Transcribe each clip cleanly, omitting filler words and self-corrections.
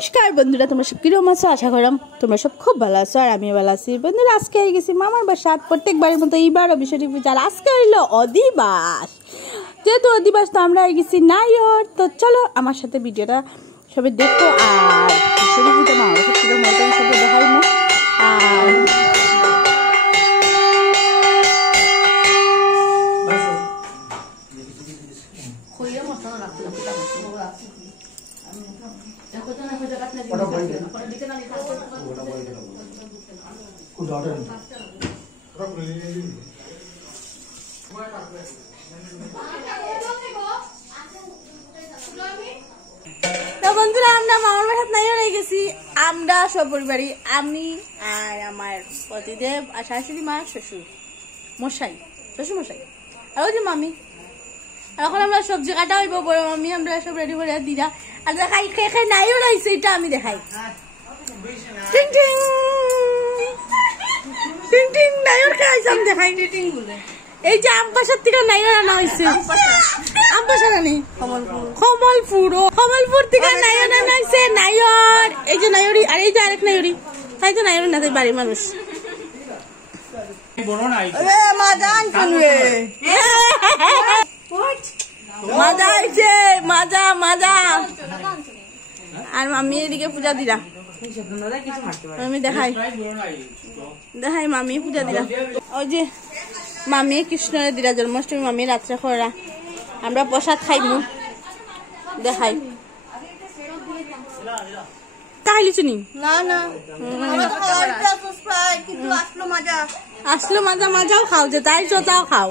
নমস্কার বন্ধুরা, তোমরা সব কিরকম আছো? আশা করলাম তোমরা সব খুব ভালো আছো আর আমিও ভালো আছি। বন্ধুরা, আজকে হয়ে গেছি মামার বাসা। প্রত্যেকবারের মতো এইবারও বিষয়টি পূজার আজকে হইলো অধিবাস। যেহেতু অধিবাস তো আমরা হয়ে গেছি নাইর। তো চলো আমার সাথে ভিডিওটা সবাই দেখো। আর বিষয়টি পূজা মামার বাসা ছিল মজার সাথে দেখাই না। আর বন্ধুরা, আমরা মামার বাসাত নাই হয়ে গেছি। আমরা সপরিবারই, আমি আর আমার পতিদেব আর শাশুড়ি মা, শ্বশুর মশাই, শ্বশুর মশাই আর ওই যে মামি। এখন আমরা সবজি কাটা হইব বড় মামি, আমরা সব রেডি করে দিরা। আর দেখাই খেয়ে খেয়ে নাইও রয়েছে, এটা আমি দেখাই। টিং টিং টিং টিং নাইর খাইছাম দেখাই। টিং বলে এই যে আমপাশার থেকে নাইর আনা হয়েছে। আমপাশা রানি কমলপুর থেকে নাইর আনা হয়েছে। নাইর এই যে নাইরি, আর এই যে আরেক নাইরি। তাই তো নাইর না, তাই বাড়ির মানুষ। মজা হয়েছে, মজা মজা। আর মামি এদিকে পূজা দিলা, আমি দেখাই মামি পূজা দিলা। ওই যে মামি কৃষ্ণরে দিলা জন্মাষ্টমী, মামি রাত্রে খরা। আমরা প্রসাদ খাইমু, দেখাই। তাইলিছুনি না না আসলো মজা, মজাও খাও, যে তাই চোতাও খাও,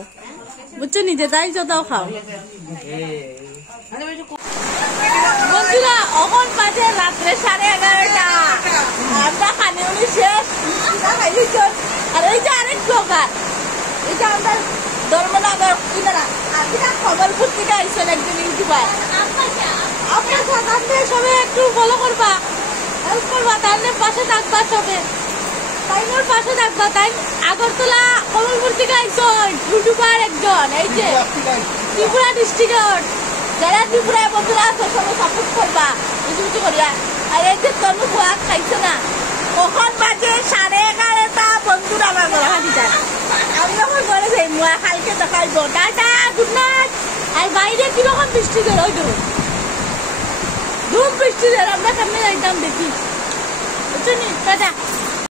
বুঝছো নি? যে তাই চোতাও খাও। বন্ধুরা, অখন বাজে রাত্রে 11:30। আমরা খানি উনি শেষ আর এই যে আরেক ব্লগার, এই যে আমরা ধর্মনগর কিনারা খবরপুর থেকে আইসেন একজন ইউটিউবার। আপনার সাথে সবাই একটু ফলো করবা, হেল্প করবা, তাহলে পাশে থাকবা, সবে তাইনোর পাশে থাকবা। তাই আগরতলা খবরপুর থেকে আইসেন ইউটিউবার একজন, এই যে ত্রিপুরা ডিস্ট্রিক্টের। যারা ত্রিপুরায় বন্ধুরা আছে সবাই সাপোর্ট করবা কিছু কিছু করিয়া। আর এই যে তনু ভাত খাইছে না, কখন বাজে 11:30। বন্ধুরা আমার গলা হাতি যায়, আমি যখন বলে যাই মুয়া কালকে দেখাইব। Ta ta, good night. আর বাইরে কিরকম বৃষ্টি ধর, ওই ধরুন ধূপ বৃষ্টি ধর, আমরা সামনে যাইতাম দেখি, বুঝছো নি? টাটা।